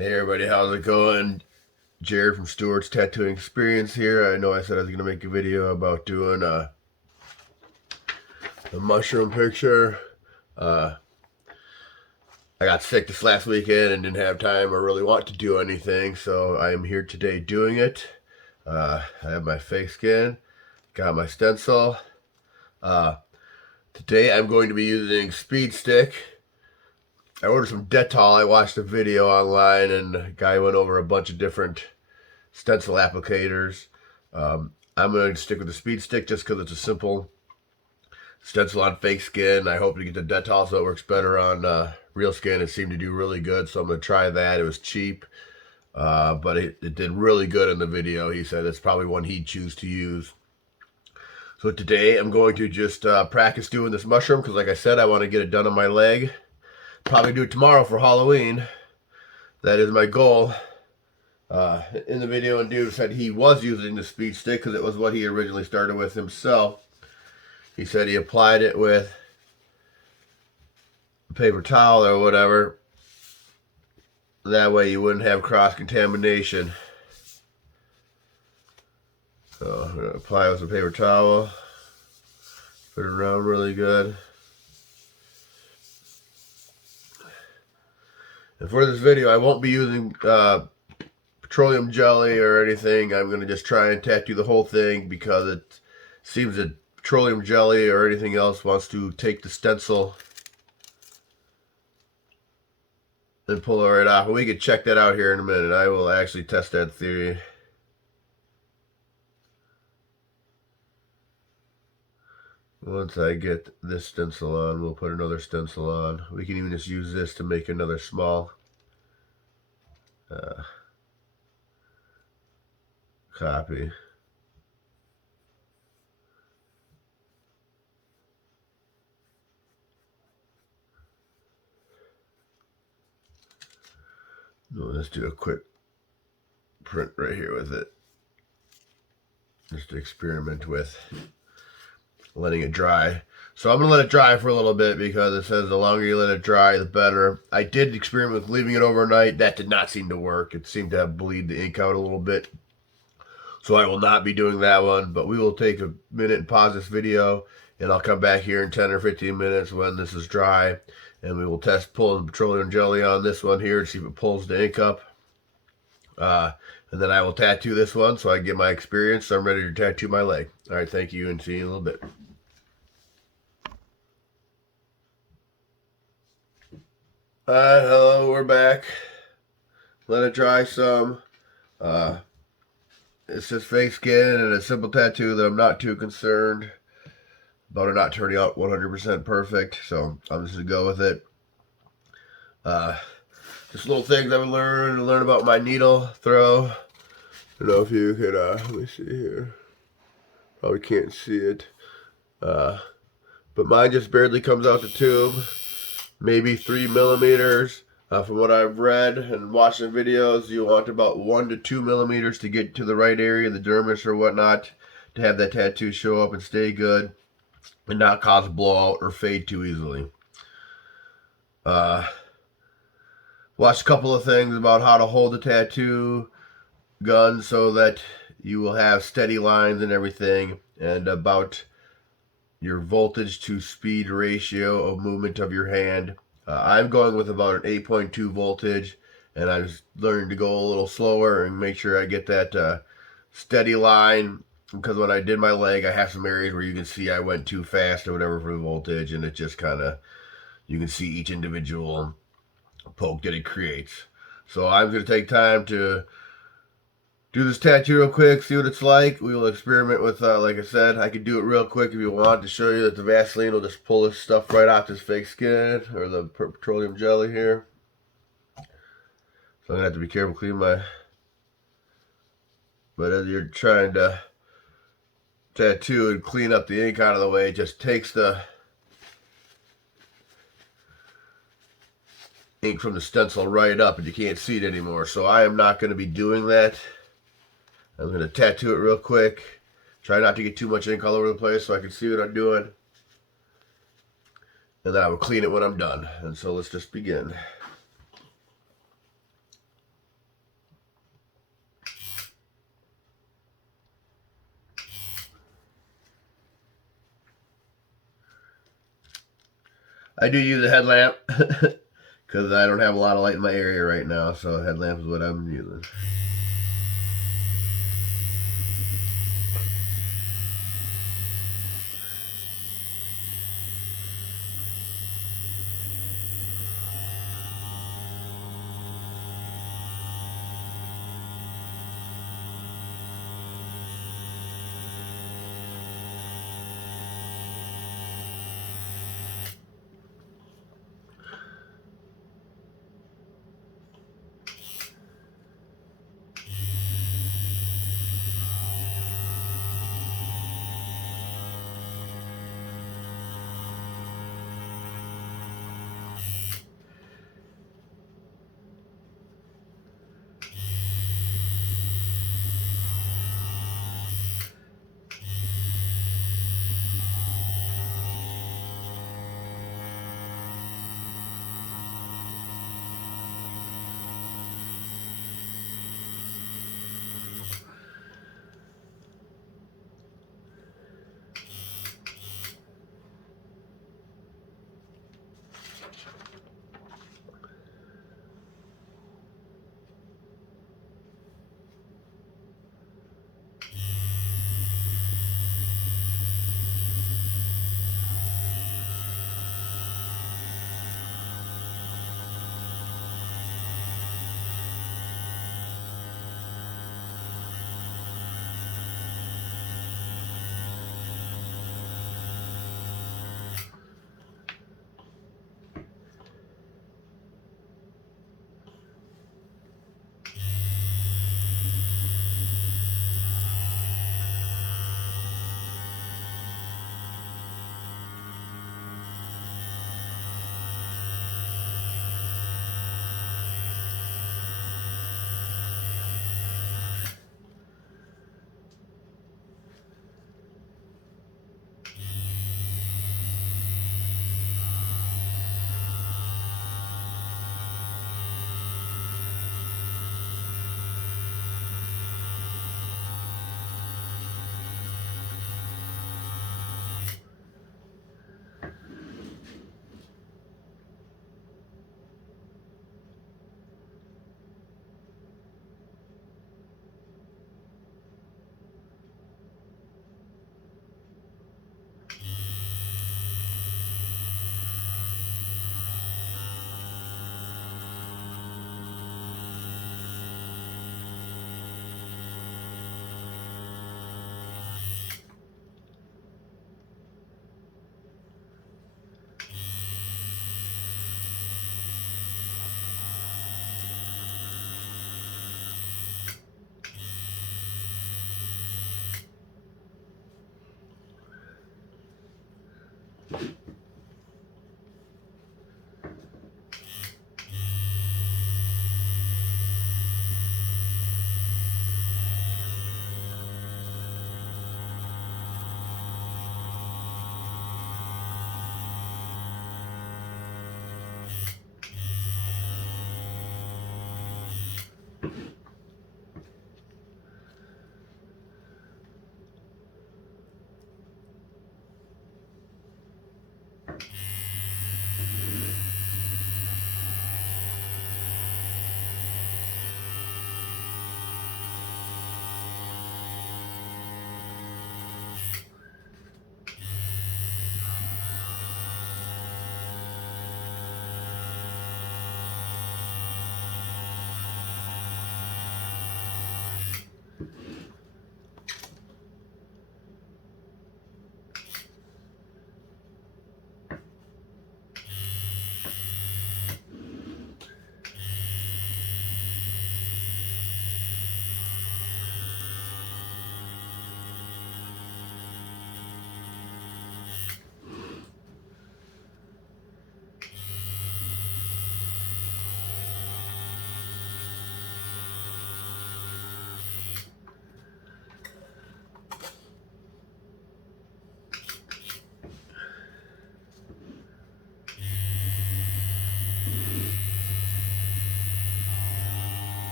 Hey everybody, how's it going? Jared from Stewart's Tattooing Experience here. I know I said I was going to make a video about doing a mushroom picture. Uh, I got sick this last weekend and didn't have time or really want to do anything, so I am here today doing it. I have my fake skin, got my stencil. Today I'm going to be using Speed Stick. I ordered some Dettol. I watched a video online and a guy went over a bunch of different stencil applicators. I'm going to stick with the Speed Stick just because it's a simple stencil on fake skin. I hope to get the Dettol so it works better on real skin. It seemed to do really good, so I'm going to try that. It was cheap, but it did really good in the video. He said it's probably one he'd choose to use. So today I'm going to just practice doing this mushroom because, like I said, I want to get it done on my leg. Probably do it tomorrow for Halloween. That is my goal. In the video, and dude said he was using the Speed Stick because it was what he originally started with himself. He said he applied it with a paper towel or whatever. That way you wouldn't have cross-contamination. So I'm going to apply it with a paper towel. Put it around really good. And for this video, I won't be using petroleum jelly or anything. I'm going to just try and tattoo the whole thing because it seems that petroleum jelly or anything else wants to take the stencil and pull it right off. We can check that out here in a minute. I will actually test that theory. Once I get this stencil on, we'll put another stencil on. We can even just use this to make another small copy. Let's do a quick print right here with it. Just to experiment with letting it dry. So I'm going to let it dry for a little bit because it says the longer you let it dry, the better. I did experiment with leaving it overnight. That did not seem to work. It seemed to bleed the ink out a little bit. So I will not be doing that one, but we will take a minute and pause this video, and I'll come back here in 10 or 15 minutes when this is dry, and we will test pulling petroleum jelly on this one here to see if it pulls the ink up. And then I will tattoo this one so I can get my experience. So I'm ready to tattoo my leg. All right, thank you, and see you in a little bit. Alright, hello, we're back. Let it dry some. It's just fake skin and a simple tattoo that I'm not too concerned about it not turning out 100% perfect. So I'm just going to go with it. Just little things I've learned to learn about my needle throw. I don't know if you could, let me see here. Probably can't see it. But mine just barely comes out the tube. Maybe 3 millimeters. From what I've read and watching videos, you want about 1 to 2 millimeters to get to the right area, the dermis or whatnot, to have that tattoo show up and stay good and not cause blowout or fade too easily. Watched a couple of things about how to hold the tattoo gun so that you will have steady lines and everything, and about your voltage to speed ratio of movement of your hand. I'm going with about an 8.2 voltage, and I just learned to go a little slower and make sure I get that steady line, because when I did my leg, I have some areas where you can see I went too fast or whatever for the voltage, and it just kind of, you can see each individual poke that it creates. So I'm going to take time to do this tattoo real quick, see what it's like. We will experiment with, like I said, I could do it real quick if you want to show you that the Vaseline will just pull this stuff right off this fake skin, or the petroleum jelly here. So I'm going to have to be careful cleaning my... But as you're trying to tattoo and clean up the ink out of the way, it just takes the ink from the stencil right up and you can't see it anymore. So I am not going to be doing that. I'm going to tattoo it real quick. Try not to get too much ink all over the place so I can see what I'm doing. And then I will clean it when I'm done. And so let's just begin. I do use a headlamp because I don't have a lot of light in my area right now, so a headlamp is what I'm using.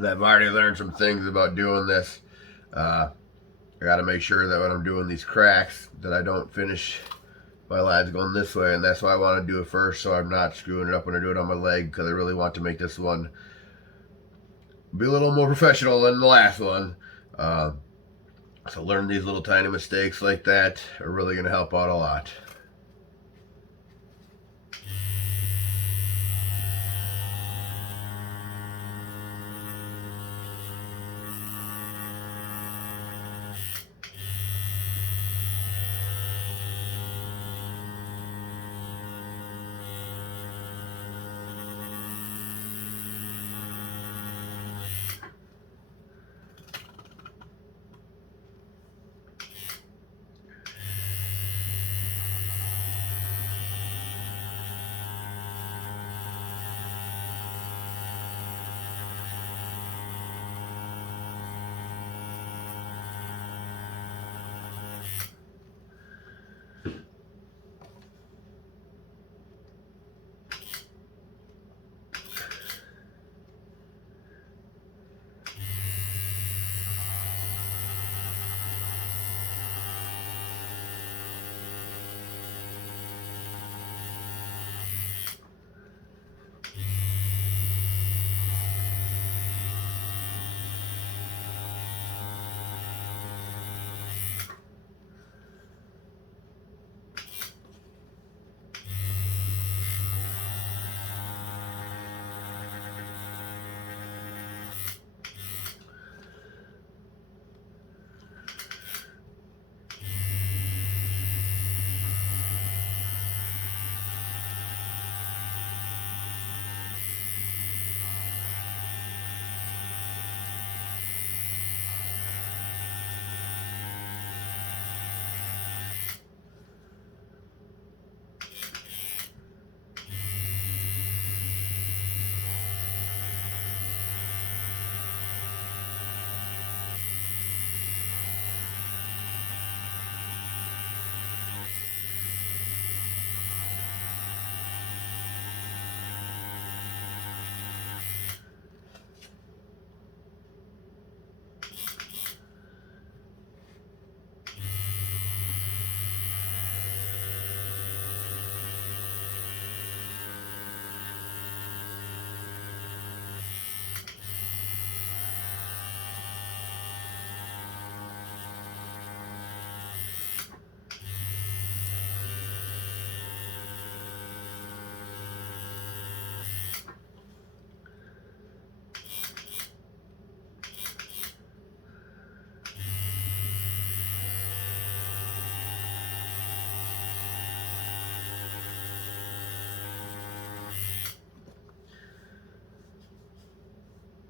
And I've already learned some things about doing this. I got to make sure that when I'm doing these cracks that I don't finish my lines going this way, and that's why I want to do it first, so I'm not screwing it up when I do it on my leg, because I really want to make this one be a little more professional than the last one. So learn these little tiny mistakes like that are really going to help out a lot.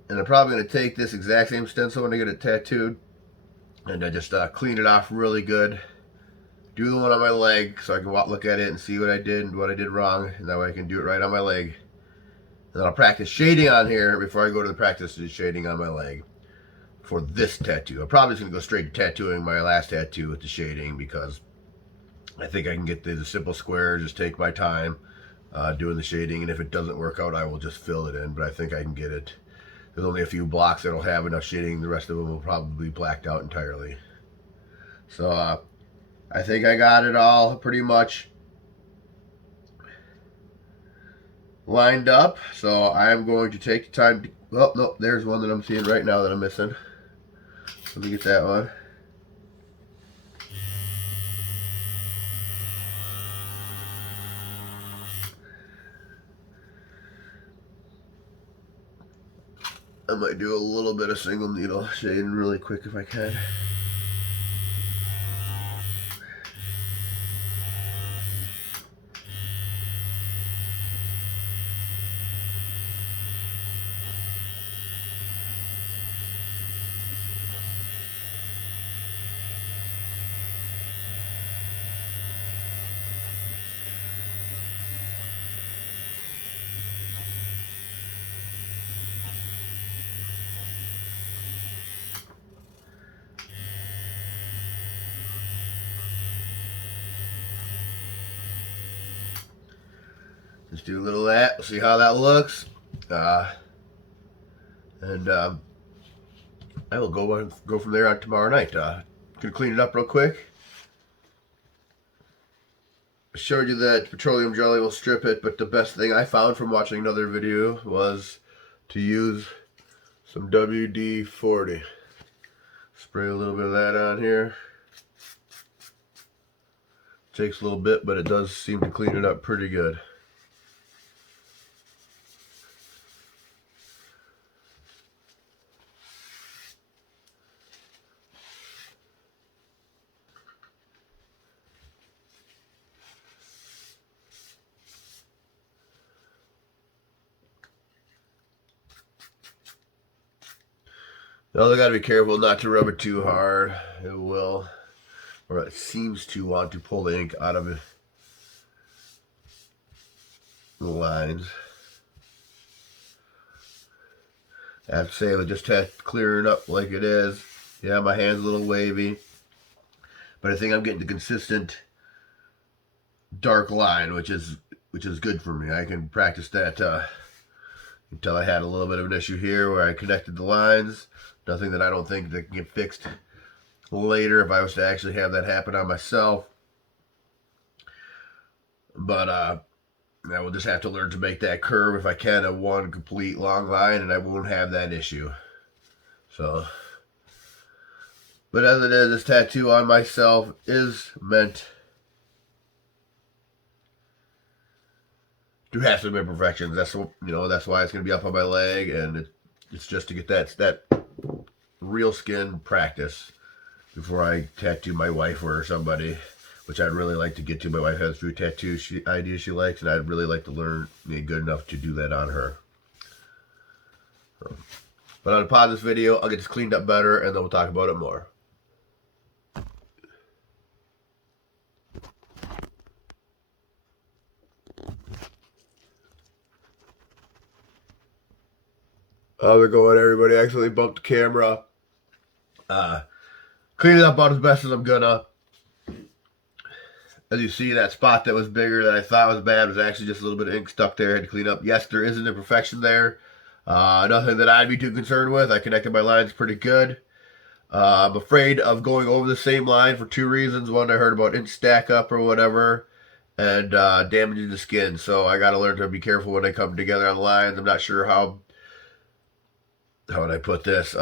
And I'm probably going to take this exact same stencil when I get it tattooed, and I just clean it off really good. Do the one on my leg so I can look at it and see what I did and what I did wrong, and that way I can do it right on my leg. And then I'll practice shading on here before I go to the practice of shading on my leg for this tattoo. I'm probably just going to go straight to tattooing my last tattoo with the shading, because I think I can get the simple square, just take my time doing the shading, and if it doesn't work out, I will just fill it in, but I think I can get it. There's only a few blocks that'll have enough shading. The rest of them will probably be blacked out entirely. So I think I got it all pretty much lined up. So I'm going to take the time to, oh, no, there's one that I'm seeing right now that I'm missing. Let me get that one. I might do a little bit of single needle shading really quick if I can. Just do a little of that, see how that looks. And I will go from there on tomorrow night. Gonna clean it up real quick. I showed you that petroleum jelly will strip it, but the best thing I found from watching another video was to use some WD-40. Spray a little bit of that on here. Takes a little bit, but it does seem to clean it up pretty good. Now, I gotta be careful not to rub it too hard. It will, or it seems to want to pull the ink out of it. The lines. I have to say, with just clearing up like it is, yeah, my hand's a little wavy, but I think I'm getting the consistent dark line, which is good for me. I can practice that until I had a little bit of an issue here where I connected the lines. Nothing that I don't think that can get fixed later if I was to actually have that happen on myself. But I will just have to learn to make that curve if I can of one complete long line, and I won't have that issue. So, but as it is, this tattoo on myself is meant to have some imperfections. That's that's why it's going to be up on my leg, and it's just to get that real skin practice before I tattoo my wife or somebody, which I'd really like to get to. My wife has a few tattoo ideas she likes, and I'd really like to learn, get good enough to do that on her. But on a pause this video, I'll get this cleaned up better, and then we'll talk about it more. How's it going, everybody? I actually bumped the camera. Clean it up about as best as I'm gonna. As you see, that spot that was bigger that I thought was bad was actually just a little bit of ink stuck there. I had to clean up. Yes, there is an imperfection there. Nothing that I'd be too concerned with. I connected my lines pretty good. I'm afraid of going over the same line for two reasons. One, I heard about ink stack up or whatever, and damaging the skin. So I got to learn to be careful when they come together on lines. I'm not sure how would I put this?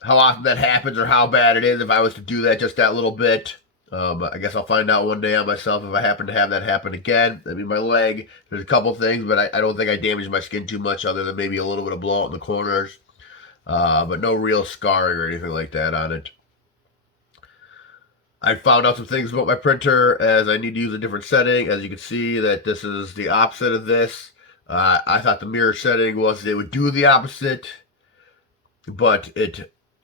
How often that happens or how bad it is if I was to do that just that little bit. I guess I'll find out one day on myself if I happen to have that happen again. I mean, my leg, there's a couple things, but I don't think I damaged my skin too much other than maybe a little bit of blowout in the corners. But no real scarring or anything like that on it. I found out some things about my printer as I need to use a different setting. As you can see that this is the opposite of this. I thought the mirror setting was it would do the opposite, but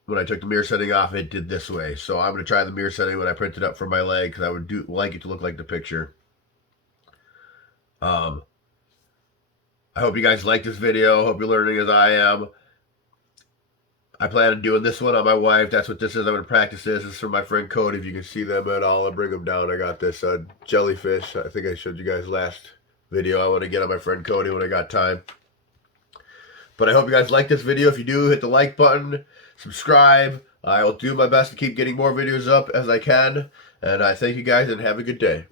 when I took the mirror setting off, it did this way. So I'm going to try the mirror setting when I print it up for my leg, because I would like it to look like the picture. I hope you guys like this video. Hope you're learning as I am. I plan on doing this one on my wife. That's what this is. I'm going to practice this. This is from my friend Cody. If you can see them at all, I'll bring them down. I got this jellyfish. I think I showed you guys last video. I want to get on my friend Cody when I got time. But I hope you guys like this video. If you do, hit the like button, subscribe. I will do my best to keep getting more videos up as I can. And I thank you guys and have a good day.